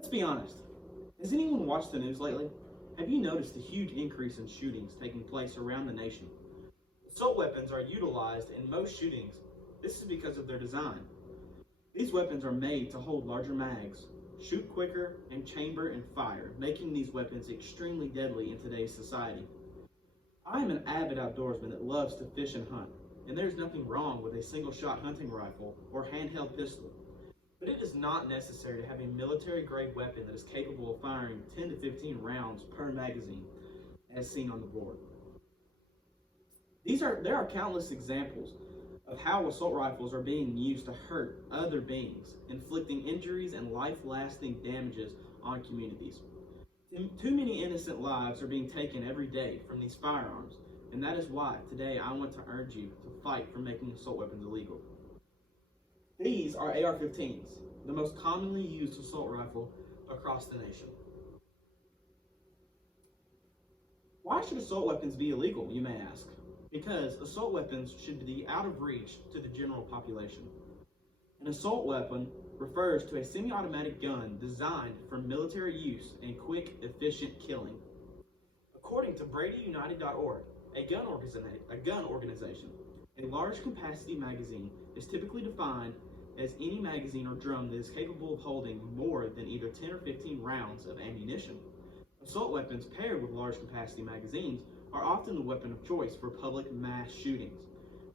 Let's be honest. Has anyone watched the news lately? Have you noticed the huge increase in shootings taking place around the nation? Assault weapons are utilized in most shootings. This is because of their design. These weapons are made to hold larger mags, shoot quicker, and chamber and fire, making these weapons extremely deadly in today's society. I am an avid outdoorsman that loves to fish and hunt, and there's nothing wrong with a single-shot hunting rifle or handheld pistol. But it is not necessary to have a military-grade weapon that is capable of firing 10 to 15 rounds per magazine, as seen on the board. There are countless examples of how assault rifles are being used to hurt other beings, inflicting injuries and life-lasting damages on communities. Too many innocent lives are being taken every day from these firearms, and that is why today I want to urge you to fight for making assault weapons illegal. These are AR-15s, the most commonly used assault rifle across the nation. Why should assault weapons be illegal, you may ask? Because assault weapons should be out of reach to the general population. An assault weapon refers to a semi-automatic gun designed for military use and quick, efficient killing. According to BradyUnited.org, a gun organization, a large capacity magazine is typically defined as any magazine or drum that is capable of holding more than either 10 or 15 rounds of ammunition. Assault weapons paired with large capacity magazines are often the weapon of choice for public mass shootings,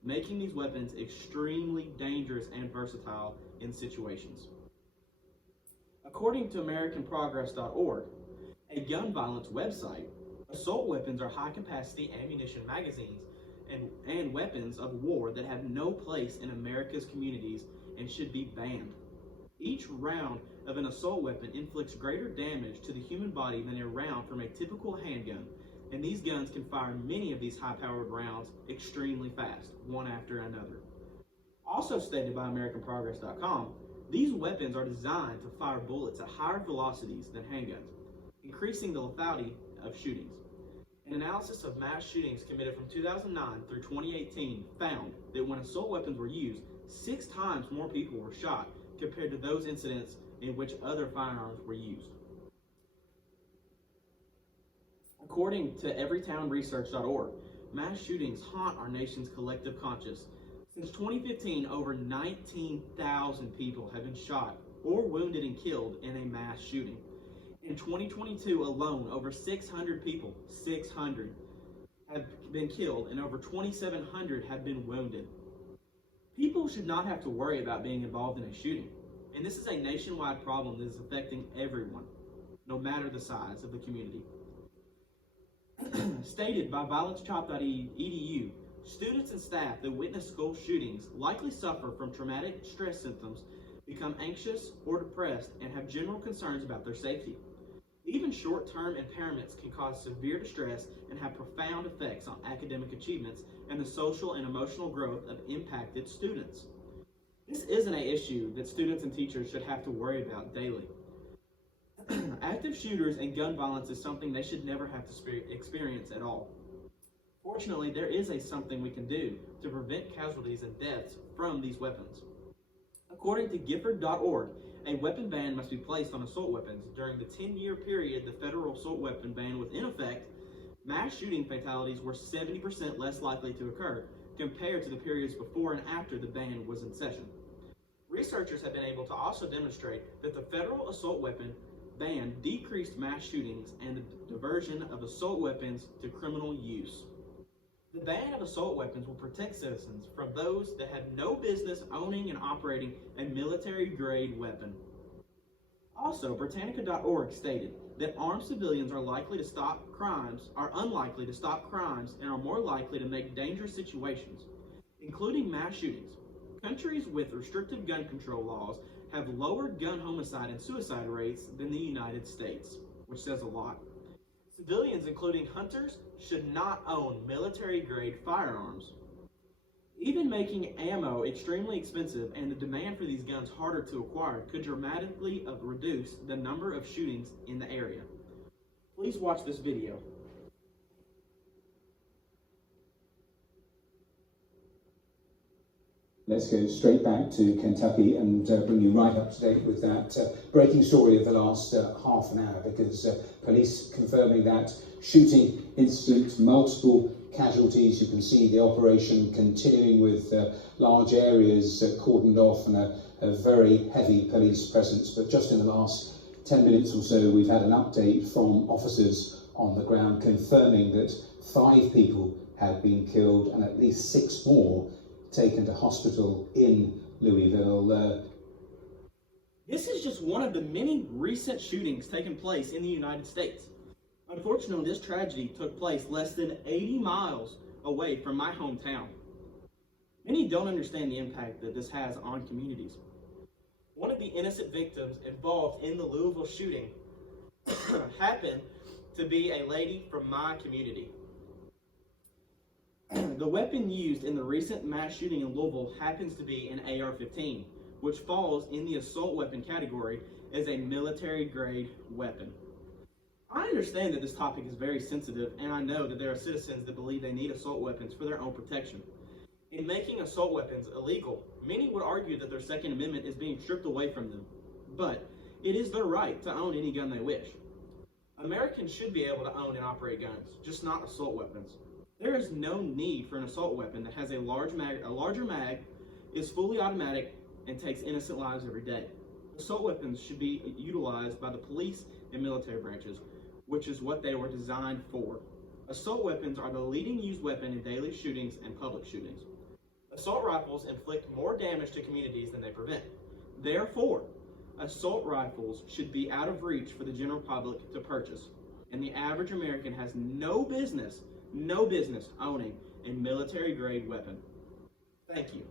making these weapons extremely dangerous and versatile in situations. According to AmericanProgress.org, a gun violence website, assault weapons are high-capacity ammunition magazines and weapons of war that have no place in America's communities and should be banned. Each round of an assault weapon inflicts greater damage to the human body than a round from a typical handgun, and these guns can fire many of these high-powered rounds extremely fast, one after another. Also stated by AmericanProgress.com, these weapons are designed to fire bullets at higher velocities than handguns, increasing the lethality of shootings. An analysis of mass shootings committed from 2009 through 2018 found that when assault weapons were used, 6 times more people were shot compared to those incidents in which other firearms were used. According to everytownresearch.org, mass shootings haunt our nation's collective conscience. Since 2015, over 19,000 people have been shot or wounded and killed in a mass shooting. In 2022 alone, over 600 people, 600, have been killed and over 2,700 have been wounded. People should not have to worry about being involved in a shooting, and this is a nationwide problem that is affecting everyone, no matter the size of the community. Stated by violencechop.edu, students and staff that witness school shootings likely suffer from traumatic stress symptoms, become anxious or depressed, and have general concerns about their safety. Even short-term impairments can cause severe distress and have profound effects on academic achievements and the social and emotional growth of impacted students. This isn't an issue that students and teachers should have to worry about daily. Active shooters and gun violence is something they should never have to experience at all. Fortunately, there is something we can do to prevent casualties and deaths from these weapons. According to Gifford.org, a weapon ban must be placed on assault weapons. During the 10-year period the federal assault weapon ban was in effect, mass shooting fatalities were 70% less likely to occur compared to the periods before and after the ban was in session. Researchers have been able to also demonstrate that the federal assault weapon ban decreased mass shootings and the diversion of assault weapons to criminal use. The ban of assault weapons will protect citizens from those that have no business owning and operating a military-grade weapon. Also, Britannica.org stated that armed civilians are unlikely to stop crimes and are more likely to make dangerous situations, including mass shootings. Countries with restrictive gun control laws have lower gun homicide and suicide rates than the United States, which says a lot. Civilians, including hunters, should not own military-grade firearms. Even making ammo extremely expensive and the demand for these guns harder to acquire could dramatically reduce the number of shootings in the area. Please watch this video. Let's go straight back to Kentucky and bring you right up to date with that breaking story of the last half an hour, because police confirming that shooting incident, multiple casualties. You can see the operation continuing with large areas cordoned off and a very heavy police presence. But just in the last 10 minutes or so, we've had an update from officers on the ground confirming that 5 people had been killed and at least 6 more taken to hospital in Louisville. This is just one of the many recent shootings taking place in the United States. Unfortunately, this tragedy took place less than 80 miles away from my hometown. Many don't understand the impact that this has on communities. One of the innocent victims involved in the Louisville shooting happened to be a lady from my community. The weapon used in the recent mass shooting in Louisville happens to be an AR-15, which falls in the assault weapon category as a military-grade weapon. I understand that this topic is very sensitive, and I know that there are citizens that believe they need assault weapons for their own protection. In making assault weapons illegal, many would argue that their Second Amendment is being stripped away from them, but it is their right to own any gun they wish. Americans should be able to own and operate guns, just not assault weapons. There is no need for an assault weapon that has a larger mag, is fully automatic, and takes innocent lives every day. Assault weapons should be utilized by the police and military branches, which is what they were designed for. Assault weapons are the leading used weapon in daily shootings and public shootings. Assault rifles inflict more damage to communities than they prevent. Therefore, assault rifles should be out of reach for the general public to purchase, and the average American has no business owning a military-grade weapon. Thank you.